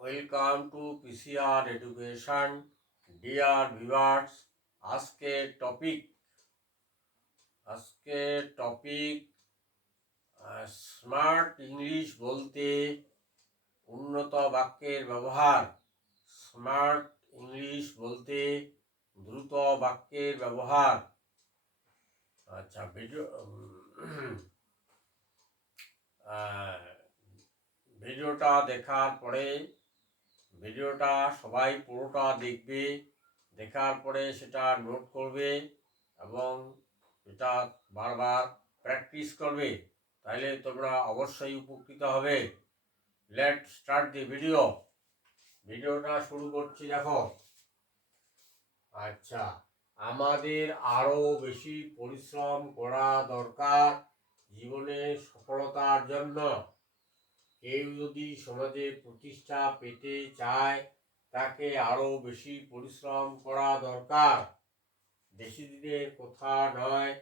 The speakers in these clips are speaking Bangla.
Welcome to PCR education dear viewers. আজকে টপিক স্মার্ট ইংলিশ বলতে উন্নত বাক্যের ব্যবহার। স্মার্ট ইংলিশ বলতে দ্রুত বাক্যের ব্যবহার। আচ্ছা, ভিডিওটা দেখার পরে ভিডিওটা সবাই পুরোটা দেখবে, দেখার পরে সেটা নোট করবে এবং এটা বারবার প্র্যাকটিস করবে, তাহলে তোমরা অবশ্যই উপকৃত হবে। লেট স্টার্ট দি ভিডিওটা শুরু করছি। দেখো, আচ্ছা, আমাদের আরো বেশি পরিশ্রম করা দরকার জীবনে সফলতার জন্য। কেউ যদি সমাজে প্রতিষ্ঠা পেতে চায় তাকে আরো বেশি পরিশ্রম করা দরকার। বেশি দিনের কথা নয়,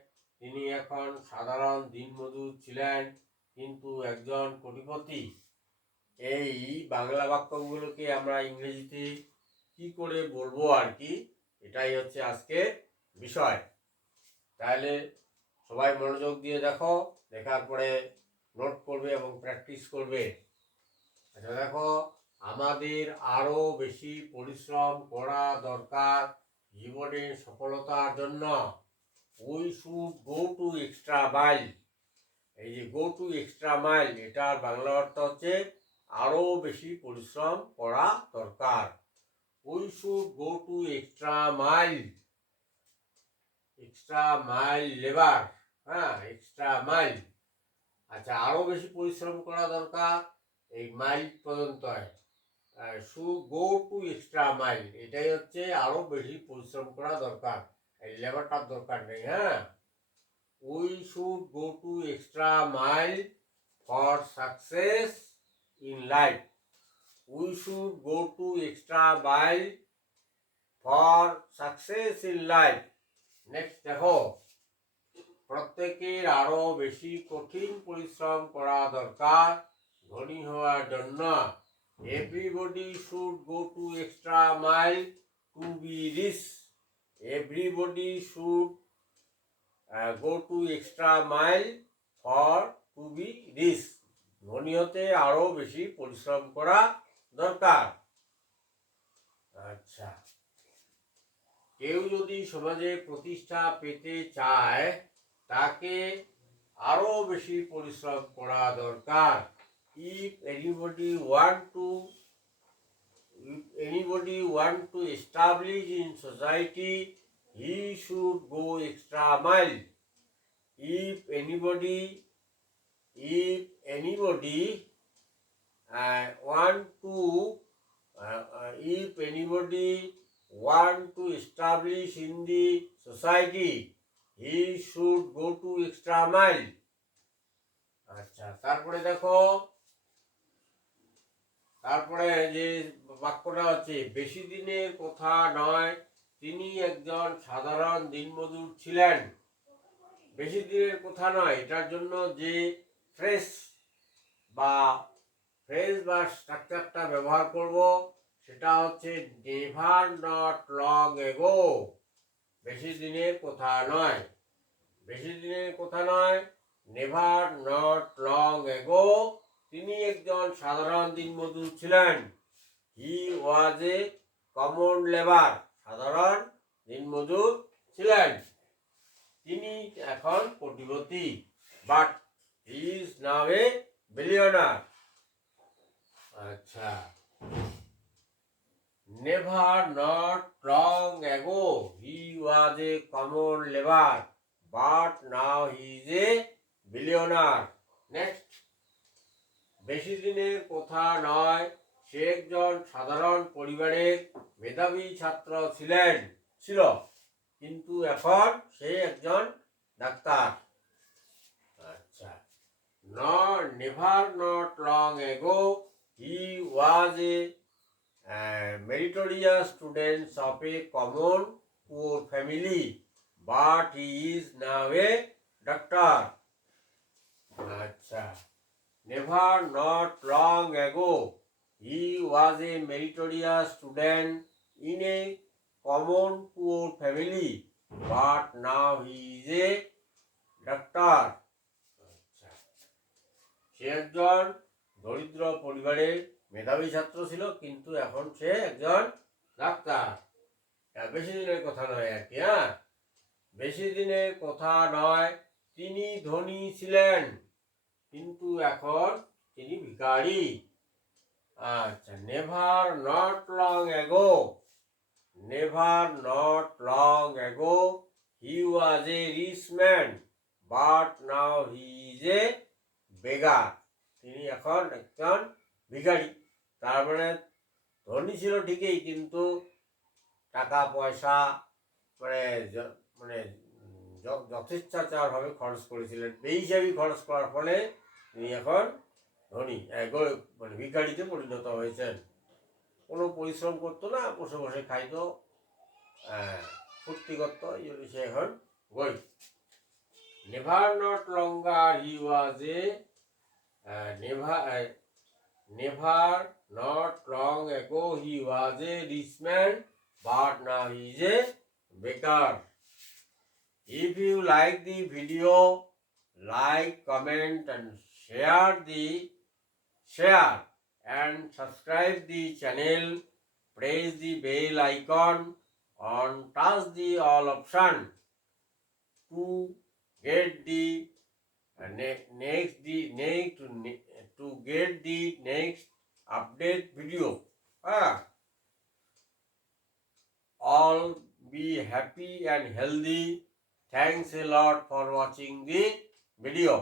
তিনি এখন সাধারণ দিনমজুর ছিলেন, কিন্তু একজন কোটিপতি। এই বাংলা বাক্যগুলোকে আমরা ইংরেজিতে কি করে বলবো আর কি, এটাই হচ্ছে আজকের বিষয়। তাহলে সবাই মনোযোগ দিয়ে দেখো, দেখার পরে নোট করবে এবং প্র্যাকটিস করবে। আচ্ছা, দেখো, আমাদের আরো বেশি পরিশ্রম করা দরকার জীবনে সফলতার জন্য। We should go to extra mile. এই যে গো টু এক্সট্রা মাইল, এটার বাংলা অর্থ হচ্ছে আরো বেশি পরিশ্রম করা দরকার। We should go to extra mile. Extra mile labour, extra mile. আচ্ছা, আরো বেশি পরিশ্রম করা দরকার, এই মাইল পর্যন্ত গো টু এক্সট্রা মাইল, এটাই হচ্ছে আরো বেশি পরিশ্রম করা দরকার, এই লেবারটার দরকার নেই। We should go to extra mile for success in life. We should go to extra mile for success in life. Next দেখো, প্রত্যেকের আরো বেশি কঠিন পরিশ্রম করা দরকার ধনী হওয়ার জন্য। Everybody should go to extra mile to be rich. Everybody should go to extra mile for to be rich. ধনী হতে আরো বেশি পরিশ্রম করা দরকার। আচ্ছা, কেউ যদি সমাজে প্রতিষ্ঠা পেতে চায় তাকে আরো বেশি পরিশ্রম করা দরকার। If anybody want to establish in society, he should go extra mile. If anybody want to establish in the society, he should go to extra mile. আচ্ছা, তারপরে দেখো, তারপরে যে বাক্যটা হচ্ছে বেশি দিনের কথা নয়, তিনি একজন সাধারণ দিনমজুর ছিলেন। বেশি দিনের কথা নয়, এটার জন্য যে ফ্রেজ বা স্ট্রাকচারটা ব্যবহার করব সেটা হচ্ছে নেভার নট লং এগো। বেশি দিনের কথা নয়, বেশি দিনের কথা নয়, নেভার নট লং এগো, তিনি একজন সাধারণ দিনমজুর ছিলেন। হি ওয়াজ এ কমন লেবার, সাধারণ দিনমজুর ছিলেন, তিনি এখন কোটিপতি। But he is now a billionaire. আচ্ছা, never not long ago he was a common labour, but now he is a billionaire. Next, বেশি দিনের কথা নয়, সে একজন সাধারণ পরিবারের মেধাবী ছাত্র ছিল, কিন্তু এখন সে একজন ডাক্তার। আচ্ছা, never not long ago he was A meritorious student of a common poor family, but he is now a doctor. আচ্ছা, never not long ago he was was a meritorious student in a common poor family, but now he is a doctor. সে একজন দরিদ্র পরিবারের মেধাবী ছাত্র ছিল, কিন্তু এখন সে একজন ডাক্তার। বেশি দিনের কথা নয় আর কি, হ্যাঁ, বেশি দিনের কথা নয়। তিনি ধনী ছিলেন, কিন্তু এখন তিনি ভিখারি। আচ্ছা, never not long ago, never not long ago he was a rich man, but now he is a beggar. তিনি এখন একজন ভিখারি। তার মানে ধনী ছিল ঠিকই, কিন্তু টাকা পয়সা মানে মানে যথেচ্ছাচারভাবে খরচ করেছিলেন। বেহিসাবি খরচ করার ফলে তিনি এখন ধনী মানে ভিখারিতে পরিণত হয়েছেন। কোনো পরিশ্রম করতো না, বসে বসে খাইতো, ফুর্তি করতো, এই জন্য সে এখন গরিব। Never not longer he was A never not long ago he was a rich man, but now he is a beggar. If you like the video, like, comment and share and subscribe the channel. Press the bell icon and touch the all option to get the to get the next update video. All be happy and healthy. Thanks a lot for watching the video.